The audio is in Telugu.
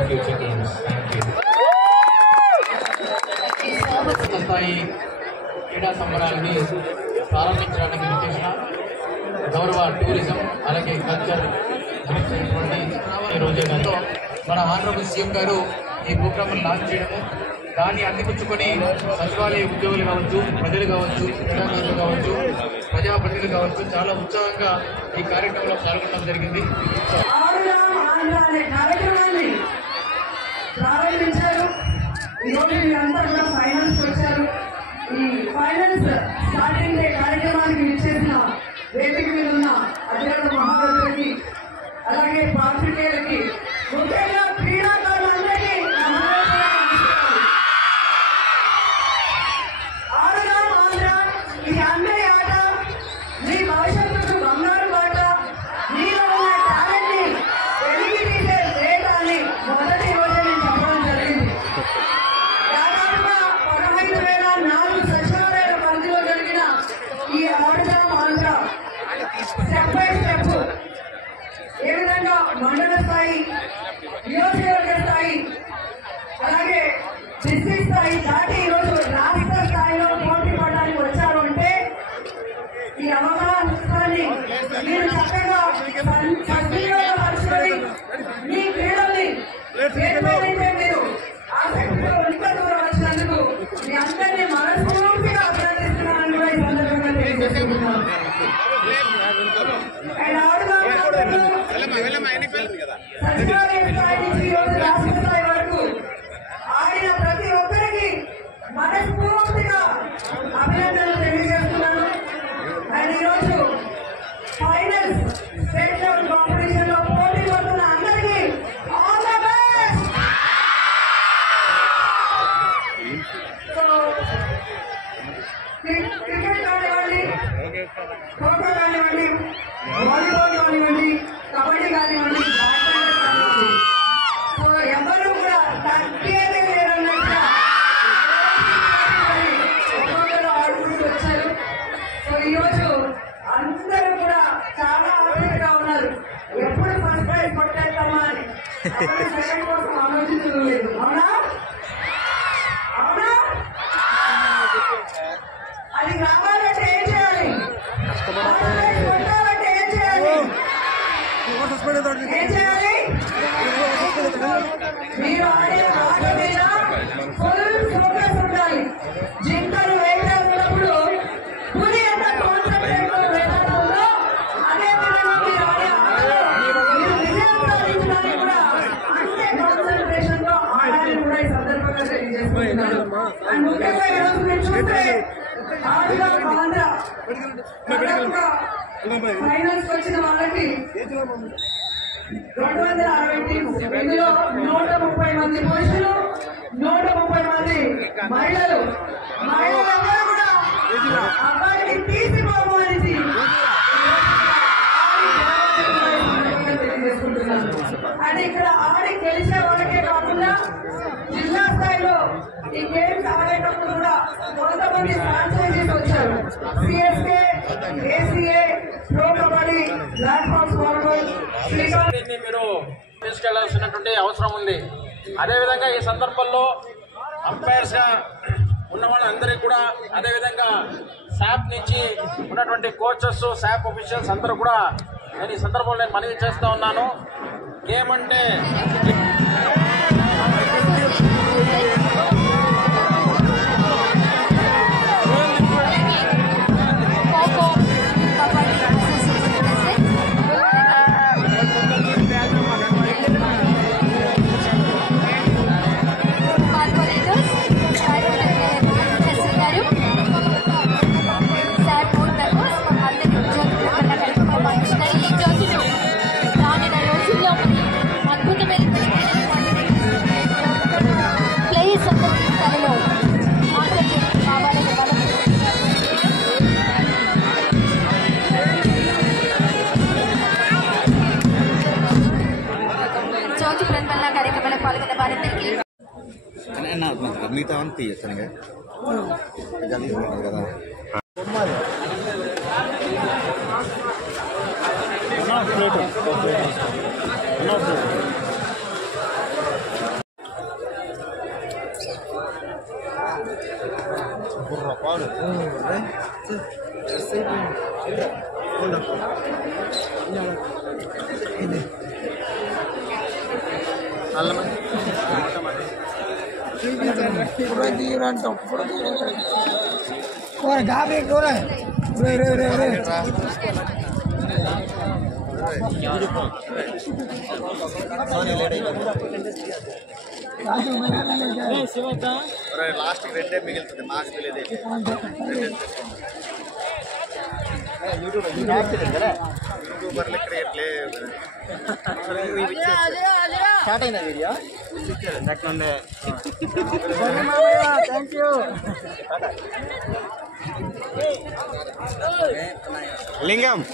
your future games. Thank you. స్థాయి క్రీడా సంబరాలని ప్రారంభించడానికి విచ్చేసిన గౌరవ టూరిజం అలాగే కల్చర్ మినిస్టర్ రోజా గారితో మన ఆనరబుల్ సీఎం గారు ఈ ప్రోగ్రామ్ లాంచ్ చేయడము, దాన్ని అందిపుచ్చుకొని సచివాలయ ఉద్యోగులు కావచ్చు, ప్రజలు కావచ్చు, క్రీడాకారులు కావచ్చు, ప్రజాప్రతినిధులు కావచ్చు చాలా ఉత్సాహంగా ఈ కార్యక్రమంలో పాల్గొనడం జరిగింది. ఈరోజు మీరంతా కూడా ఫైనల్స్ వచ్చారు. ఈ ఫైనల్స్ స్టార్టింగ్ డే కార్యక్రమానికి విచ్చేసిన వేదిక మీద ఉన్న అధికారుల మహారాజులకి అలాగే పాత్రికేయులకి ముఖ్యంగా క్రీడాకారులందరికీ ఆడుదాం ఆంధ్ర, ఇది అందరి ఆట, మీ భవిష్యత్తుకు బంగారు బాట, మీలో ఉన్న టాలెంట్ ని వెలికి తీసే వేట అని మొదటి రోజే నేను చెప్పడం జరిగింది. దాదాపుగా 15,004 సచివాలయాల పరిధిలో జరిగిన ఈ ఆడుదాం ఆంధ్ర స్టెప్ బై స్టెప్ ఏ విధంగా మండల స్థాయి, నియోజకవర్గ స్థాయి అలాగే డిస్ట్రిక్ట్ స్థాయి దాటి ఈరోజు రాష్ట్ర స్థాయిలో పోటీ పడడానికి వచ్చారు అంటే ఈ అవకాశాన్ని మీరు చక్కగా సద్వినియోగపరుచుకొని మీ క్రీడల్ని ఏదైతే మీరు ఆసక్తితో ఇంకా దూరం వచ్చినందుకు మీ అందరినీ మనస్ఫూర్తిగా అభినందిస్తున్నానని కూడా ఈ సందర్భంగా తెలియజేస్తున్నాను. సచివాలయ స్థాయి నుంచి ఈరోజు రాష్ట్ర స్థాయి వరకు ఆడిన ప్రతి ఒక్కరికి మనస్ఫూర్తిగా అభినందనలు తెలియజేస్తున్నాను. అండ్ ఈరోజు ఫైనల్స్ స్టేట్ లెవెల్ కాంపిటీషన్ లో పోటీ పడుతున్న అందరికీ all the best. So cricket కానివ్వండి, ఖోఖో కానివ్వండి, వాలీబాల్ కానివ్వండి, కబడ్డీ కానివ్వండి, బ్యాడ్మింటన్ కానివ్వండి, సో ఎవరు కూడా తగ్గేదే లేదన్నట్టుగా ఒక్కొక్కరు ఆడుకుంటూ వచ్చారు. సో ఈరోజు అందరూ కూడా చాలా ఆసక్తిగా ఉన్నారు, ఎప్పుడు ఫస్ట్ ప్రైజ్ కొట్టేస్తామా అని. సెకండ్ కోసం ఆలోచించడం లేదు. అవునా అవునా? అది రావాలంటే ఏం చేయాలి? కొట్టాలంటే ఏం చేయాలి? ఏం చేయాలి? మీరు ఆడే ఆట మీద ఫుల్ ఫోకస్ ఉండాలి. జింకలు వేటాడుతున్నప్పుడు పులి ఎంత కాన్సన్ట్రేట్ తో వేటాడుతుందో అదే విధంగా మీరు ఆడే ఆటలో మీరు విజయం సాధించడానికి కూడా అంతే కాన్సన్ట్రేషన్ తో ఆడాలని కూడా ఈ సందర్భంగా తెలియజేస్తున్నాను. అండ్ ముఖ్యంగా ఈరోజు మీరు చూస్తే ఆడుదాం ఆంధ్ర ఫైనల్స్ వచ్చిన వాళ్ళకి 260 టీమ్స్, ఇందులో 130 మంది పురుషులు, 130 మంది మహిళలు. మహిళలందరూ కూడా అబ్బాయిని తీసి బహుమానించి తెలియజేసుకుంటున్నాను. అది ఇక్కడ ఆడి గెలిచే వాళ్ళకే కాకుండా జిల్లా స్థాయిలో ఈ గేమ్స్ ఆడేటప్పుడు కూడా కొంతమంది ఫ్రాంచైజీస్ వచ్చారు. CSK, ACA, pro kabaddi, black box volleyball, మీరు తీసుకెళ్లాల్సినటువంటి అవసరం ఉంది. అదేవిధంగా ఈ సందర్భంలో అంపైర్స్ గా ఉన్న వాళ్ళందరికీ కూడా, అదేవిధంగా శాప్ నుంచి ఉన్నటువంటి కోచెస్, శాప్ అఫీషియల్స్ అందరూ కూడా నేను ఈ సందర్భంలో మనవి చేస్తా ఉన్నాను. గేమ్ అంటే మిగతా అని తీయచ్చాను కదా. లాస్ట్ రెండే మిగులుతుంది మాకు తెలియదు యూట్యూబర్లు ఇక్కడ ఎట్లేదు స్టార్ట్ అయిందా వీడియో థ్యాంక్ యూ లింగం